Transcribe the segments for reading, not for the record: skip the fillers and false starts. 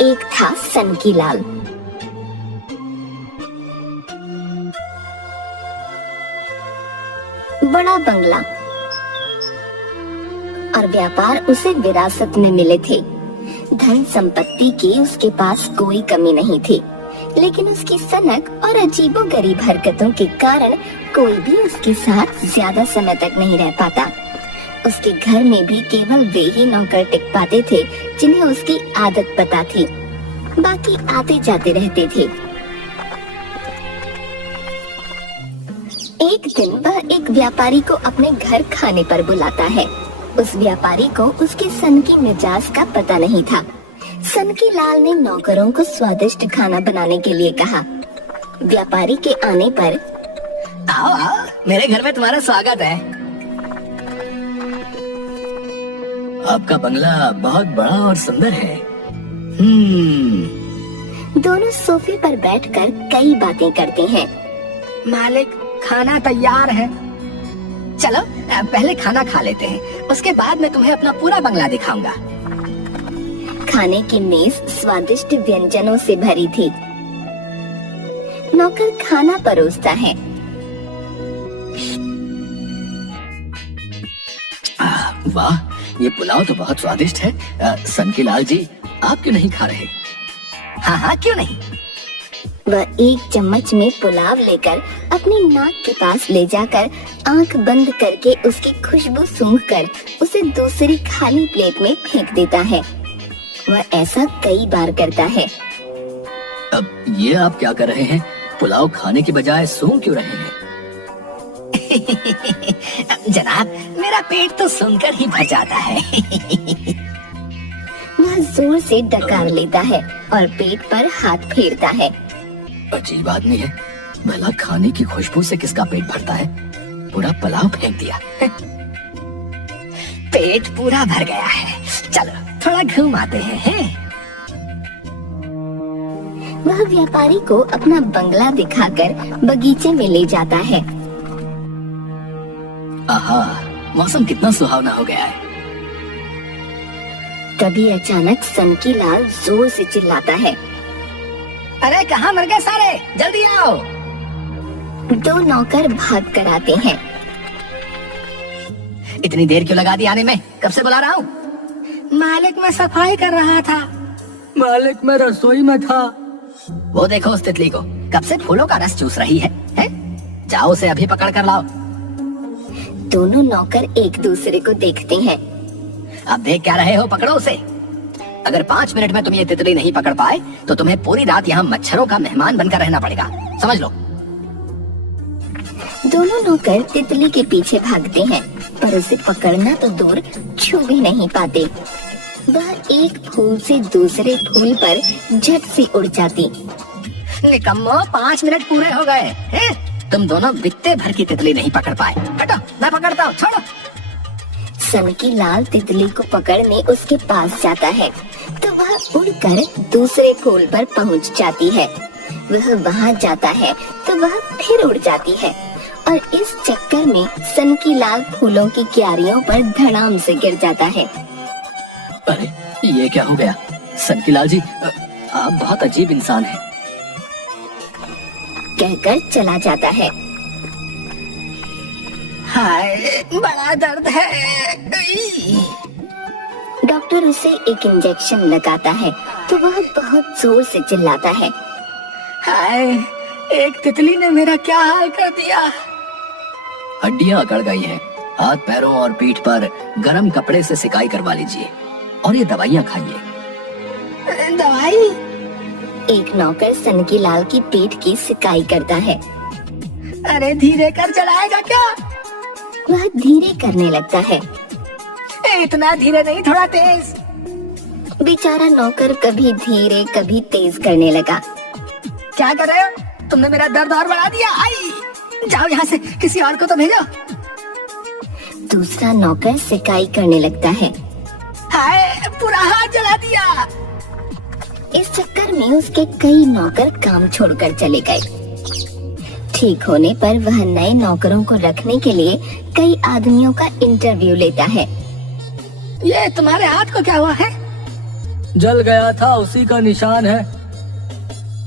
एक था सनकीलाल। बड़ा बंगला और व्यापार उसे विरासत में मिले थे। धन संपत्ति की उसके पास कोई कमी नहीं थी, लेकिन उसकी सनक और अजीबोगरीब हरकतों के कारण कोई भी उसके साथ ज्यादा समय तक नहीं रह पाता। उसके घर में भी केवल वे ही नौकर टिक पाते थे जिन्हें उसकी आदत पता थी, बाकी आते जाते रहते थे। एक दिन वह एक व्यापारी को अपने घर खाने पर बुलाता है। उस व्यापारी को उसके सन की मिजाज का पता नहीं था। सनकीलाल ने नौकरों को स्वादिष्ट खाना बनाने के लिए कहा। व्यापारी के आने पर, आओ आओ, मेरे घर में तुम्हारा स्वागत है। आपका बंगला बहुत बड़ा और सुंदर है। दोनों सोफे पर बैठकर कई बातें करते हैं। मालिक, खाना तैयार है। चलो पहले खाना खा लेते हैं, उसके बाद मैं तुम्हें अपना पूरा बंगला दिखाऊंगा। खाने की मेज स्वादिष्ट व्यंजनों से भरी थी। नौकर खाना परोसता है। वाह, ये पुलाव तो बहुत स्वादिष्ट है। सनकीलाल जी, आप क्यों नहीं खा रहे? हाँ, क्यों नहीं? वह एक चम्मच में पुलाव लेकर अपनी नाक के पास ले जाकर आंख बंद करके उसकी खुशबू सूंघकर उसे दूसरी खाली प्लेट में फेंक देता है। वह ऐसा कई बार करता है। अब ये आप क्या कर रहे हैं? पुलाव खाने की बजाय सूंघ क्यों रहे हैं? जनाब, मेरा पेट तो सुनकर ही भर जाता है। वह जोर से डकार लेता है और पेट पर हाथ फेरता है। अजीब आदमी है, भला खाने की खुशबू से किसका पेट भरता है? पूरा पुलाव फेंक दिया। पेट पूरा भर गया है, चलो थोड़ा घूम आते हैं। वह व्यापारी को अपना बंगला दिखाकर बगीचे में ले जाता है। आहा, मौसम कितना सुहावना हो गया है। तभी अचानक सनकीलाल जोर से चिल्लाता है, अरे कहाँ मर गए सारे, जल्दी आओ। दो नौकर भाग कर आते हैं। इतनी देर क्यों लगा दी आने में? कब से बुला रहा हूँ। मालिक, मैं सफाई कर रहा था। मालिक, मैं रसोई में था। वो देखो उस तितली को, कब से फूलों का रस चूस रही है? जाओ उसे अभी पकड़ कर लाओ। दोनों नौकर एक दूसरे को देखते हैं। अब देख क्या रहे हो, पकड़ो उसे। अगर 5 मिनट में तुम ये तितली नहीं पकड़ पाए तो तुम्हें पूरी रात यहाँ मच्छरों का मेहमान बनकर रहना पड़ेगा, समझ लो। दोनों नौकर तितली के पीछे भागते हैं, पर उसे पकड़ना तो दूर, छू भी नहीं पाते। वह एक फूल से दूसरे फूल पर झट से उड़ जाती। निकम्मो, 5 मिनट पूरे हो गए हैं? तुम दोनों बित्ते भर की तितली नहीं पकड़ पाए। हटो, मैं पकड़ता हूँ, छोड़ो। सनकीलाल तितली को पकड़ने उसके पास जाता है तो वह उड़कर दूसरे फूल पर पहुंच जाती है। वह वहां जाता है तो वह फिर उड़ जाती है और इस चक्कर में सनकीलाल फूलों की क्यारियों पर धड़ाम से गिर जाता है। अरे ये क्या हो गया? सनकीलाल जी, आप बहुत अजीब इंसान हैं। कहकर चला जाता है। हाय, बड़ा दर्द है। डॉक्टर उसे एक इंजेक्शन लगाता है तो वह बहुत जोर से चिल्लाता है, हाय, एक तितली ने मेरा क्या हाल कर दिया। हड्डियां अकड़ गई हैं, हाथ पैरों और पीठ पर गर्म कपड़े से सिकाई करवा लीजिए और ये दवाइयाँ खाइए। दवाई? एक नौकर सनकीलाल की पीठ की सिकाई करता है। अरे धीरे कर, चलाएगा क्या? वह धीरे करने लगता है। इतना धीरे नहीं, थोड़ा तेज। बेचारा नौकर कभी धीरे कभी तेज करने लगा। क्या कर रहे हो? तुमने मेरा दर्द और बढ़ा दिया। आई, जाओ यहाँ से, किसी और को तो भेजो। दूसरा नौकर सिकाई करने लगता है। हाय, पूरा हाथ जला दिया। इस चक्कर में उसके कई नौकर काम छोड़कर चले गए। ठीक होने पर वह नए नौकरों को रखने के लिए कई आदमियों का इंटरव्यू लेता है। ये तुम्हारे हाथ को क्या हुआ है? जल गया था उसी का निशान है।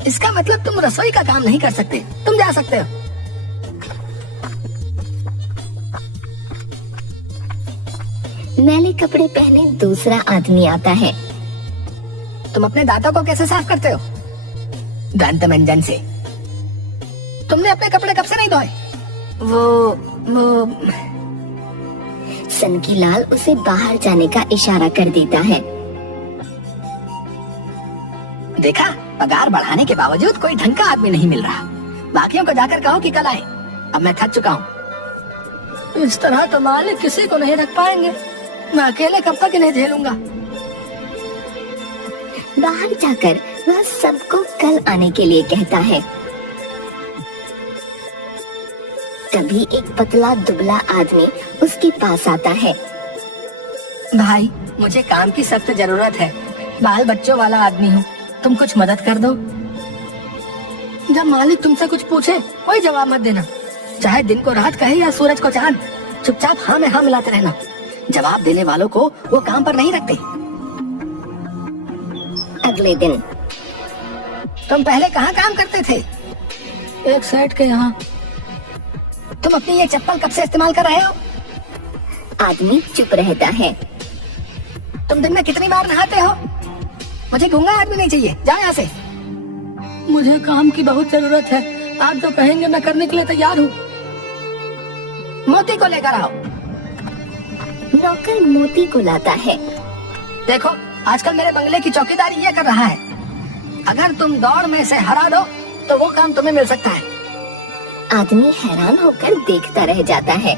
इसका मतलब तुम रसोई का काम नहीं कर सकते, तुम जा सकते हो। मैले कपड़े पहने दूसरा आदमी आता है। तुम अपने दांतों को कैसे साफ करते हो? दंत मंजन से। तुमने अपने कपड़े कब से नहीं धोए? वो सनकीलाल उसे बाहर जाने का इशारा कर देता है। देखा, पगार बढ़ाने के बावजूद कोई ढंग का आदमी नहीं मिल रहा। बाकियों को जाकर कहो कि कल आए, अब मैं थक चुका हूँ। इस तरह तो मालिक किसी को नहीं रख पाएंगे, मैं अकेले कब तक इन्हें झेलूंगा। बाहर जाकर वह सबको कल आने के लिए कहता है। तभी एक पतला दुबला आदमी उसके पास आता है। भाई, मुझे काम की सख्त जरूरत है, बाल बच्चों वाला आदमी हूँ, तुम कुछ मदद कर दो। जब मालिक तुमसे कुछ पूछे कोई जवाब मत देना, चाहे दिन को रात कहे या सूरज को चांद, चुपचाप हाँ में हाँ मिलाते रहना। जवाब देने वालों को वो काम पर नहीं रखते। अगले दिन तुम पहले कहाँ काम करते थे? एक सेठ के यहाँ। तुम अपनी ये चप्पल कब से इस्तेमाल कर रहे हो? आदमी चुप रहता है। तुम दिन में कितनी बार नहाते हो? मुझे गूंगा आदमी नहीं चाहिए, जाओ यहाँ से। मुझे काम की बहुत जरूरत है, आप जो कहेंगे मैं करने के लिए तैयार हूँ। मोती को लेकर आओ। नौकर मोती को लाता है। देखो, आजकल मेरे बंगले की चौकीदारी ये कर रहा है। अगर तुम दौड़ में से हरा दो तो वो काम तुम्हें मिल सकता है। आदमी हैरान होकर देखता रह जाता है।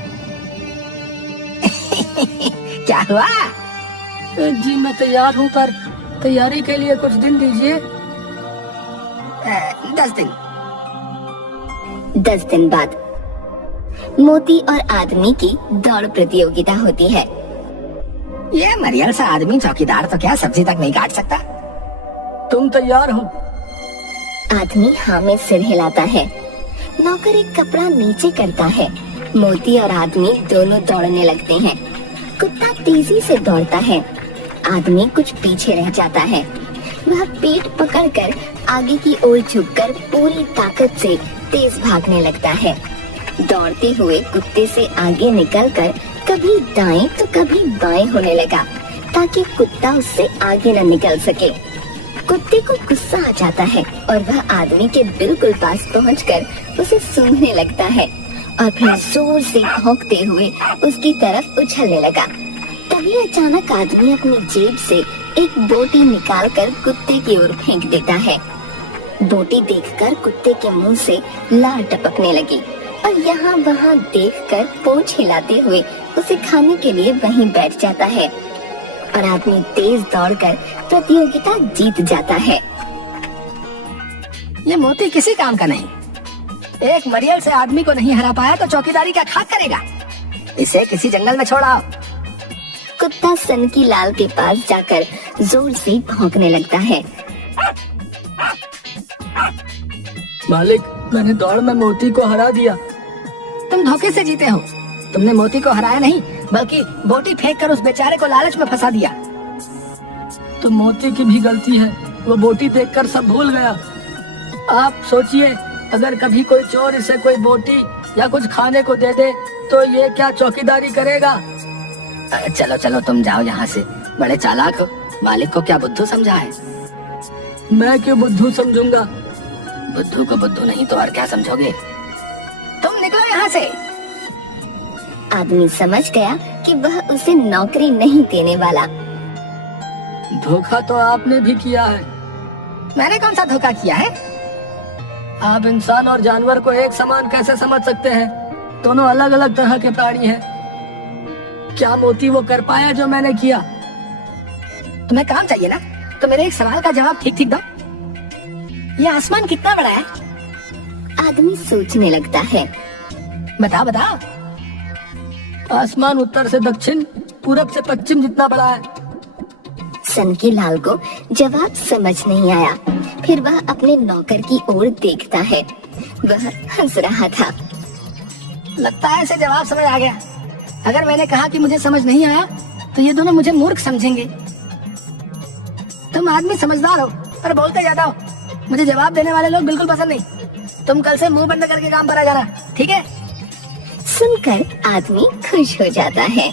क्या हुआ? जी मैं तैयार हूँ, पर तैयारी के लिए कुछ दिन दीजिए। 10 दिन। 10 दिन बाद मोती और आदमी की दौड़ प्रतियोगिता होती है। ये मरियल सा आदमी चौकीदार तो क्या सब्जी तक नहीं काट सकता। तुम तैयार हो? आदमी हाँ में सिर हिलाता है। नौकर एक कपड़ा नीचे करता है। मोती और आदमी दोनों दौड़ने लगते हैं। कुत्ता तेजी से दौड़ता है। आदमी कुछ पीछे रह जाता है। वह पीठ पकड़कर आगे की ओर झुककर पूरी ताकत से तेज भागने लगता है। दौड़ते हुए कुत्ते से आगे निकलकर कभी दाएं तो कभी बाएं होने लगा, ताकि कुत्ता उससे आगे न निकल सके। कुत्ते को गुस्सा आ जाता है और वह आदमी के बिल्कुल पास पहुंचकर उसे सूंघने लगता है और फिर जोर से भौंकते हुए उसकी तरफ उछलने लगा। तभी अचानक आदमी अपनी जेब से एक बोटी निकालकर कुत्ते की ओर फेंक देता है। बोटी देखकर कुत्ते के मुंह से लार टपकने लगी और यहाँ वहाँ देखकर पूंछ हिलाते हुए उसे खाने के लिए वहीं बैठ जाता है और आदमी तेज दौड़कर प्रतियोगिता जीत जाता है। ये मोती किसी काम का नहीं। एक मरियल से आदमी को नहीं हरा पाया तो चौकीदारी क्या खाक करेगा? इसे किसी जंगल में छोड़ाओ। कुत्ता सनकीलाल के पास जाकर जोर से भौंकने लगता है। मालिक, मैंने दौड़ में मोती को हरा दिया। तुम धोखे से जीते हो। तुमने मोती को हराया नहीं, बल्कि बोटी फेंककर उस बेचारे को लालच में फंसा दिया। तो मोती की भी गलती है, वो बोटी देखकर सब भूल गया। आप सोचिए, अगर कभी कोई चोर इसे कोई बोटी या कुछ खाने को दे दे तो ये क्या चौकीदारी करेगा? चलो चलो तुम जाओ यहाँ से, बड़े चालाक हो। मालिक को क्या बुद्धू समझा है? मैं क्यों बुद्धू समझूंगा? बुद्धू को बुद्धू नहीं तो और क्या समझोगे? तुम निकलो यहाँ से। आदमी समझ गया कि वह उसे नौकरी नहीं देने वाला। धोखा तो आपने भी किया है। मैंने कौन सा धोखा किया है? आप इंसान और जानवर को एक समान कैसे समझ सकते हैं? दोनों अलग अलग तरह के प्राणी हैं। क्या मोती वो कर पाया जो मैंने किया? तुम्हें काम चाहिए ना, तो मेरे एक सवाल का जवाब ठीक ठीक दो। ये आसमान कितना बड़ा है? आदमी सोचने लगता है। बताओ बताओ। आसमान उत्तर से दक्षिण, पूरब से पश्चिम जितना बड़ा है। सनकीलाल को जवाब समझ नहीं आया। फिर वह अपने नौकर की ओर देखता है। वह हंस रहा था। लगता है इसे जवाब समझ आ गया। अगर मैंने कहा कि मुझे समझ नहीं आया तो ये दोनों मुझे मूर्ख समझेंगे। तुम आदमी समझदार हो पर बोलते ज्यादा हो। मुझे जवाब देने वाले लोग बिल्कुल पसंद नहीं। तुम कल से मुंह बंद करके काम पर आ जाना, ठीक है? सुनकर आदमी खुश हो जाता है